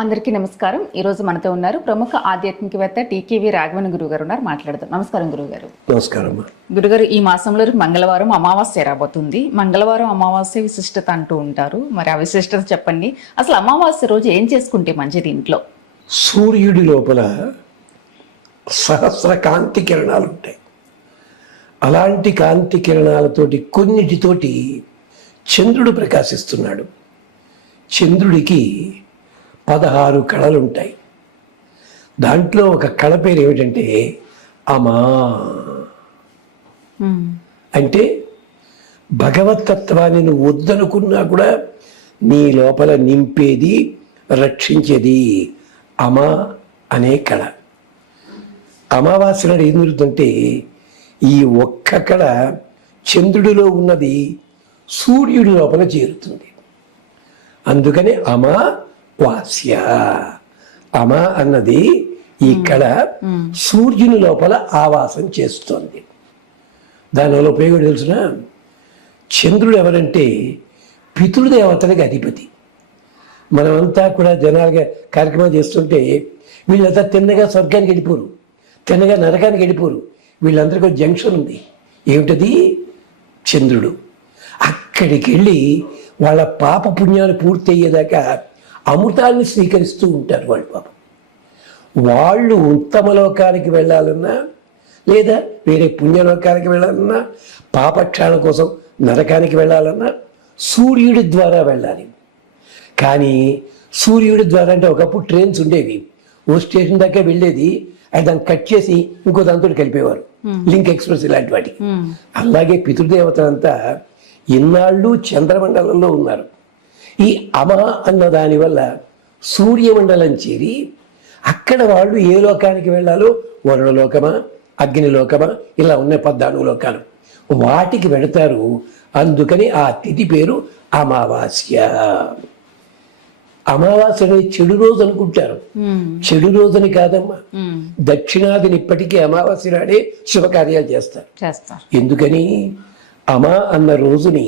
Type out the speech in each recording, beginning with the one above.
అందరికీ నమస్కారం. ఈ రోజు మనతో ఉన్నారు ప్రముఖ ఆధ్యాత్మికవేత్త టీకేవి రాఘవన్ గురువు గారు ఉన్నారు. మాట్లాడదాం. నమస్కారం గురుగారు. నమస్కారం గురుగారు. ఈ మాసంలో మంగళవారం అమావాస్య రాబోతుంది. మంగళవారం అమావాస్య విశిష్టత అంటూ ఉంటారు. మరి ఆ విశిష్టత చెప్పండి. అసలు అమావాస్య రోజు ఏం చేసుకుంటే మంచిది ఇంట్లో? సూర్యుడి లోపల సహస్ర కాంతి కిరణాలు ఉంటాయి. అలాంటి కాంతి కిరణాలతోటి కొన్నిటితోటి చంద్రుడు ప్రకాశిస్తున్నాడు. చంద్రుడికి 16 కళలు ఉంటాయి. దాంట్లో ఒక కళ పేరు ఏమిటంటే అమా. అంటే భగవతత్వాన్ని నువ్వు వద్దనుకున్నా కూడా నీ లోపల నింపేది, రక్షించేది అమా అనే కళ. అమావాస్య నాడు ఏం జరుగుతుందంటే ఈ ఒక్క కళ చంద్రుడిలో ఉన్నది సూర్యుడి లోపల చేరుతుంది. అందుకని అమావాస్య. అమ అన్నది ఈ కళ సూర్యుని లోపల ఆవాసం చేస్తోంది. దానివల్ల ఉపయోగం తెలుసిన, చంద్రుడు ఎవరంటే పితృదేవతలకు అధిపతి. మనమంతా కూడా జనాలుగా కార్యక్రమాలు చేస్తుంటే వీళ్ళంతా తిన్నగా స్వర్గానికి వెళ్ళిపోరు, తిన్నగా నరకానికి వెళ్ళిపోరు. వీళ్ళందరికీ ఒక జంక్షన్ ఉంది. ఏమిటది? చంద్రుడు. అక్కడికి వెళ్ళి వాళ్ళ పాప పుణ్యాలు పూర్తి అయ్యేదాకా అమృతాన్ని స్వీకరిస్తూ ఉంటారు వాళ్ళు. పాపం వాళ్ళు ఉత్తమ లోకానికి వెళ్ళాలన్నా, లేదా వేరే పుణ్యలోకానికి వెళ్ళాలన్నా, పాపక్షాళన కోసం నరకానికి వెళ్ళాలన్నా సూర్యుడి ద్వారా వెళ్ళాలి. కానీ సూర్యుడి ద్వారా అంటే ఒకప్పుడు ట్రైన్స్ ఉండేవి, ఓ స్టేషన్ దాకా వెళ్ళేది, అది దాన్ని కట్ చేసి ఇంకో దాంతో కలిపేవారు, లింక్ ఎక్స్ప్రెస్ ఇలాంటి వాటికి. అలాగే పితృదేవతలంతా ఇన్నాళ్ళు చంద్రమండలంలో ఉన్నారు. ఈ అమ అన్న దాని వల్ల సూర్యమండలం చేరి అక్కడ వాళ్ళు ఏ లోకానికి వెళ్ళాలో, వరుణలోకమా, అగ్నిలోకమా, ఇలా ఉన్నాయి 14 లోకాలు, వాటికి వెళతారు. అందుకని ఆ తిథి పేరు అమావాస్య. అమావాస్య అనేది చెడు రోజు అనుకుంటారు. చెడు రోజుని కాదమ్మా. దక్షిణాదిని ఇప్పటికీ అమావాస్య నాడే శుభకార్యాలు చేస్తారు. ఎందుకని? అమా అన్న రోజుని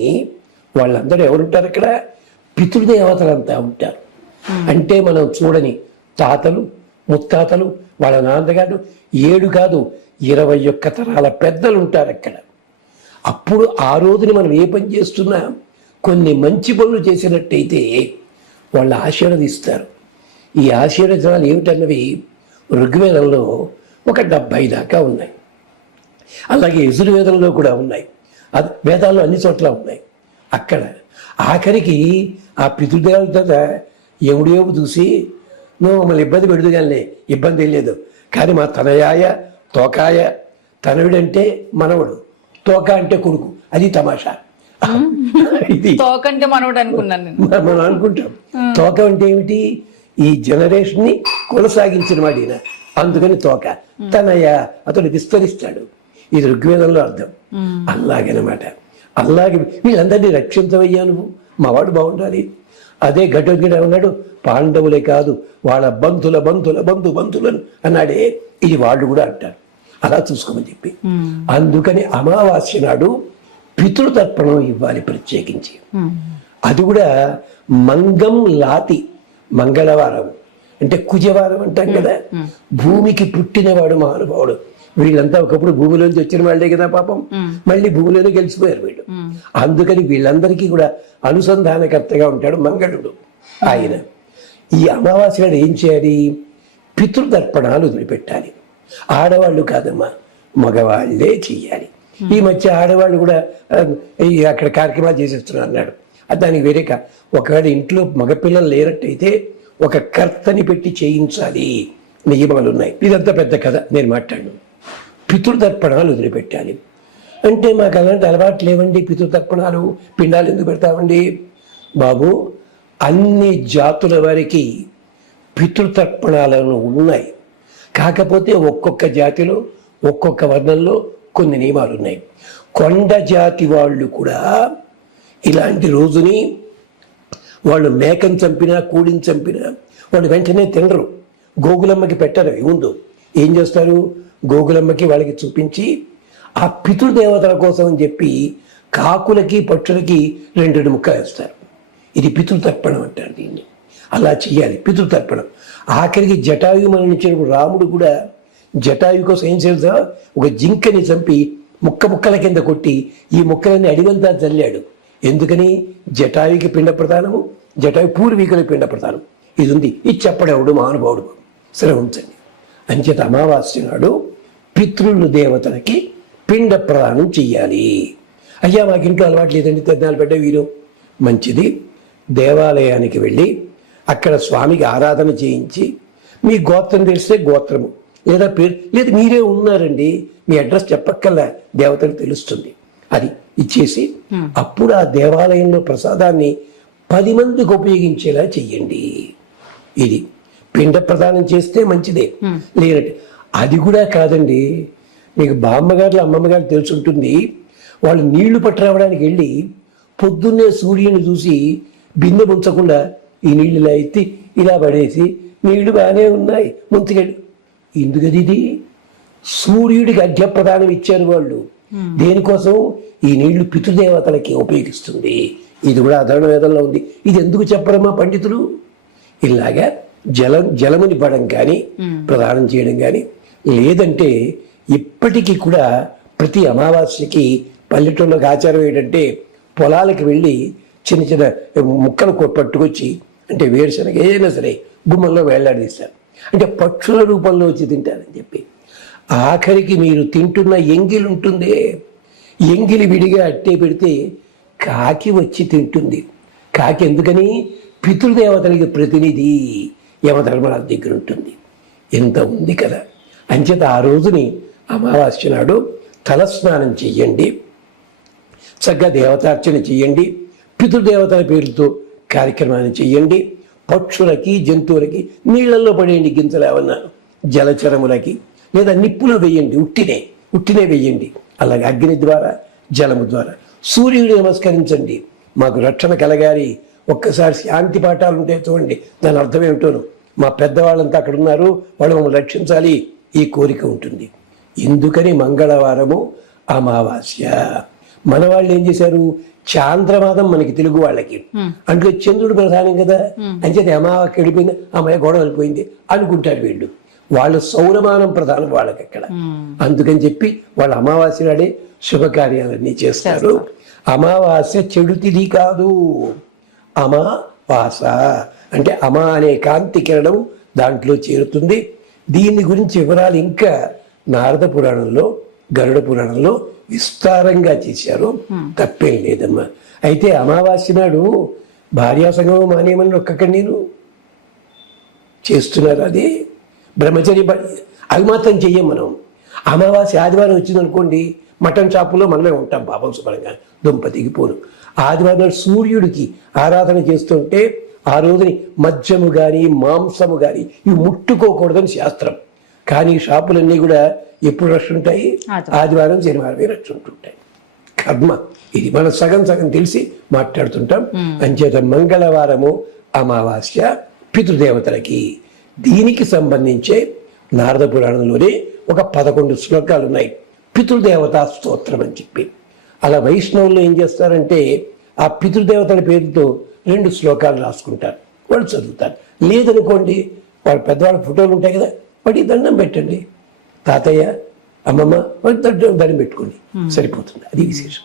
వాళ్ళందరూ ఎవరుంటారు అక్కడ? పితృదేవతలంతా ఉంటారు. అంటే మనం చూడని తాతలు, ముత్తాతలు, వాళ్ళ నాన్నగారు 7 కాదు 21 తరాల పెద్దలు ఉంటారు అక్కడ. అప్పుడు ఆ రోజుని మనం ఏ పని చేస్తున్నా కొన్ని మంచి పనులు చేసినట్టయితే వాళ్ళు ఆశీర్వదిస్తారు. ఈ ఆశీర్వచనాలు ఏమిటన్నవి ఋగ్వేదంలో ఒక 70 దాకా ఉన్నాయి. అలాగే యజుర్వేదంలో కూడా ఉన్నాయి. అది వేదాల్లో అన్ని చోట్ల ఉన్నాయి. అక్కడ ఆఖరికి ఆ పితృదేవత ఎవడేవు చూసి, నువ్వు మమ్మల్ని ఇబ్బంది పెడదు కానీ ఇబ్బంది లేదు, కానీ మా తనయాయ తోకాయ, తనయుడంటే మనవడు, తోక అంటే కొడుకు, అది తమాషా. ఇది తోక అంటే మనవడు అనుకున్నాను మనం అనుకుంటాం. తోక అంటే ఏమిటి? ఈ జనరేషన్ ని కొనసాగించిన వాడిన, అందుకని తోక. తనయ అతడు విస్తరిస్తాడు. ఇది ఋగ్వేదంలో అర్థం. అలాగనమాట. అలాగే వీళ్ళందరినీ రక్షించవయ్యా నువ్వు, మావాడు బాగుండాలి. అదే ఘటోద్గీత ఉన్నాడు, పాండవులే కాదు వాళ్ళ బంధుల బంధుల బంధు బంధులను అన్నాడే, ఇది వాళ్ళు కూడా అంటారు. అలా చూసుకోమని చెప్పి. అందుకని అమావాస్య నాడు పితృతర్పణం ఇవ్వాలి ప్రత్యేకించి. అది కూడా మంగం లాతి, మంగళవారం అంటే కుజవారం అంటాం కదా. భూమికి పుట్టినవాడు మహానుభావుడు. వీళ్ళంతా ఒకప్పుడు భూమిలోంచి వచ్చిన వాళ్ళే కదా పాపం, మళ్ళీ భూమిలోనే గెలిచిపోయారు వీళ్ళు. అందుకని వీళ్ళందరికీ కూడా అనుసంధానకర్తగా ఉంటాడు మంగళుడు. ఆయన ఈ అమావాస్య నాడు ఏం చేయాలి? పితృతర్పణాలు వదిలిపెట్టాలి. ఆడవాళ్ళు కాదమ్మా, మగవాళ్లే చెయ్యాలి. ఈ మధ్య ఆడవాళ్ళు కూడా అక్కడ కార్యక్రమాలు చేసేస్తున్నారు అన్నాడు. దానికి వేరే ఒకవేళ ఇంట్లో మగపిల్లలు లేనట్టయితే ఒక కర్తని పెట్టి చేయించాలి, నియమాలు ఉన్నాయి. ఇదంతా పెద్ద కథ, నేను మాట్లాడను. పితృతర్పణాలు వదిలిపెట్టాలి అంటే మాకు అలాంటి అలవాటు లేవండి. పితృతర్పణాలు, పిండాలు ఎందుకు పెడతామండి? బాబు, అన్ని జాతుల వారికి పితృతర్పణాలను ఉన్నాయి. కాకపోతే ఒక్కొక్క జాతిలో, ఒక్కొక్క వర్ణంలో కొన్ని నియమాలు ఉన్నాయి. కొండ జాతి వాళ్ళు కూడా ఇలాంటి రోజుని వాళ్ళు మేకను చంపినా, కోడిని చంపినా వాళ్ళు వెంటనే తినరు. గోగులమ్మకి పెట్టరు. ముందు ఏం చేస్తారు? గోగులమ్మకి వాళ్ళకి చూపించి ఆ పితృదేవతల కోసం అని చెప్పి కాకులకి పక్షులకి 2 ముక్కలు వేస్తారు. ఇది పితృతర్పణం అంటారు దీన్ని. అలా చెయ్యాలి పితృతర్పణం. ఆఖరికి జటాయు మరణించినప్పుడు రాముడు కూడా జటాయు కోసం ఏం చేస్తా, ఒక జింకని చంపి ముక్కల కింద కొట్టి ఈ ముక్కలన్నీ అడివంతా చల్లాడు. ఎందుకని? జటాయుకి పిండ ప్రధానము, జటాయు పూర్వీకుల పిండ ప్రధానం. ఇది ఉంది. ఇది చెప్పడెవడు మహానుభావుడు. శ్రవించండి. అంచేత అమావాస్య నాడు పితృలు దేవతలకి పిండ ప్రదానం చెయ్యాలి. అయ్యా మాకు ఇంట్లో అలవాటు లేదండి తిరణాలు పెట్టే వీరు. మంచిది. దేవాలయానికి వెళ్ళి అక్కడ స్వామికి ఆరాధన చేయించి, మీ గోత్రం తెలిస్తే గోత్రము, లేదా పేరు, లేదా మీరే ఉన్నారండి మీ అడ్రస్ చెప్పక్కల్లా దేవతలకు తెలుస్తుంది. అది ఇచ్చేసి అప్పుడు ఆ దేవాలయంలో ప్రసాదాన్ని 10 మందికి ఉపయోగించేలా చెయ్యండి. ఇది పిండ ప్రదానం చేస్తే మంచిదే. లేదంటే అది కూడా కాదండి, మీకు బామ్మగారు అమ్మమ్మగారు తెలుసుంటుంది. వాళ్ళు నీళ్లు పట్టురావడానికి వెళ్ళి పొద్దున్నే సూర్యుని చూసి బిందె ముంచకుండా ఈ నీళ్ళు ఇలా ఎత్తి ఇలా పడేసి నీళ్లు బాగానే ఉన్నాయి ముంచుకెళ్ళి. ఎందుకది? ఇది సూర్యుడికి అర్ఘ్యప్రదానం ఇచ్చారు వాళ్ళు. దేనికోసం? ఈ నీళ్లు పితృదేవతలకి ఉపయోగిస్తుంది. ఇది కూడా అధర్ణ వేదంలో ఉంది. ఇది ఎందుకు చెప్పరమ్మా పండితులు? ఇలాగా జలముని పడడం కానీ ప్రదానం చేయడం కానీ, లేదంటే ఇప్పటికీ కూడా ప్రతి అమావాస్యకి పల్లెటూళ్ళకి ఆచారం ఏంటంటే పొలాలకు వెళ్ళి చిన్న చిన్న ముక్కలు పట్టుకొచ్చి, అంటే వేరుశనగ ఏదైనా సరే గుమ్మంలో వేలాడదీస్తారు. అంటే పక్షుల రూపంలో వచ్చి తింటారని చెప్పి. ఆఖరికి మీరు తింటున్న ఎంగిలి ఉంటుందే, ఎంగిలి విడిగా అట్టే పెడితే కాకి వచ్చి తింటుంది. కాకి ఎందుకని? పితృదేవతలకి ప్రతినిధి, యమధర్మరాజు దగ్గర ఉంటుంది. ఎంత ఉంది కదా. అంచేత ఆ రోజుని అమావాస్య నాడు తలస్నానం చెయ్యండి, చక్కగా దేవతార్చన చెయ్యండి, పితృదేవతల పేరుతో కార్యక్రమాన్ని చెయ్యండి. పక్షులకి జంతువులకి నీళ్లలో పడేయండి గింజలు ఏమన్నా, జలచరములకి, లేదా నిప్పులో వేయండి, ఉట్టినే వేయండి. అలాగే అగ్ని ద్వారా జలము ద్వారా. సూర్యుడు నమస్కరించండి, మాకు రక్షణ కలగాలి. ఒక్కసారి శాంతి పాఠాలు ఉంటాయి చూడండి, దాని అర్థం ఏమిటోను. మా పెద్దవాళ్ళంతా అక్కడ ఉన్నారు, వాళ్ళు మమ్మల్ని రక్షించాలి, ఈ కోరిక ఉంటుంది. ఎందుకని మంగళవారము అమావాస్య. మన వాళ్ళు ఏం చేశారు? చాంద్రమాదం మనకి తెలుగు వాళ్ళకి, అంటే చంద్రుడు ప్రధానం కదా, అంచేత అమావాస్య వెళ్ళిపోయింది, అమ్మాయి గొడవ వెళ్ళిపోయింది అనుకుంటారు వీళ్ళు. వాళ్ళ సౌరమానం ప్రధానం వాళ్ళకి అక్కడ. అందుకని చెప్పి వాళ్ళ అమావాస్య నాడే శుభకార్యాలన్నీ చేస్తారు. అమావాస్య చెడు తిథి కాదు, అమావాస అంటే అమా అనే కాంతి కిరణం దాంట్లో చేరుతుంది. దీని గురించి వివరాలు ఇంకా నారద పురాణంలో, గరుడ పురాణంలో విస్తారంగా చేశారు. తప్పేం లేదమ్మా. అయితే అమావాస్య నాడు భార్యా సంగమం మానేయమని ఒక్కక్కడి నేను చేస్తున్నారు. అది బ్రహ్మచర్య, అవి మాత్రం చెయ్యం మనం. అమావాస్య ఆదివారం వచ్చిందనుకోండి, మటన్ షాపులో మనమే ఉంటాం పాపం శుభ్రంగా, దుంప దిగిపోను. ఆదివారం నాడు సూర్యుడికి ఆరాధన చేస్తుంటే ఆ రోజుని మద్యము కానీ మాంసము కానీ ఇవి ముట్టుకోకూడదని శాస్త్రం. కానీ షాపులన్నీ కూడా ఎప్పుడు రష్ ఉంటాయి? ఆదివారం శనివారమే రష్ ఉంటుంటాయి. కర్మ ఇది. మనం సగం తెలిసి మాట్లాడుతుంటాం. అంచేత మంగళవారము అమావాస్య పితృదేవతలకి. దీనికి సంబంధించే నారద పురాణంలోనే ఒక 11 శ్లోకాలు ఉన్నాయి, పితృదేవతా స్తోత్రం అని చెప్పి. అలా వైష్ణవుల్లో ఏం చేస్తారంటే ఆ పితృదేవతల పేరుతో 2 శ్లోకాలు రాసుకుంటారు, వాళ్ళు చదువుతారు. లేదనుకోండి, వాళ్ళ పెద్దవాళ్ళ ఫోటోలు ఉంటాయి కదా, వాటికి దండం పెట్టండి. తాతయ్య అమ్మమ్మ వాటి దండం పెట్టుకోండి, సరిపోతుంది. అది విశేషం.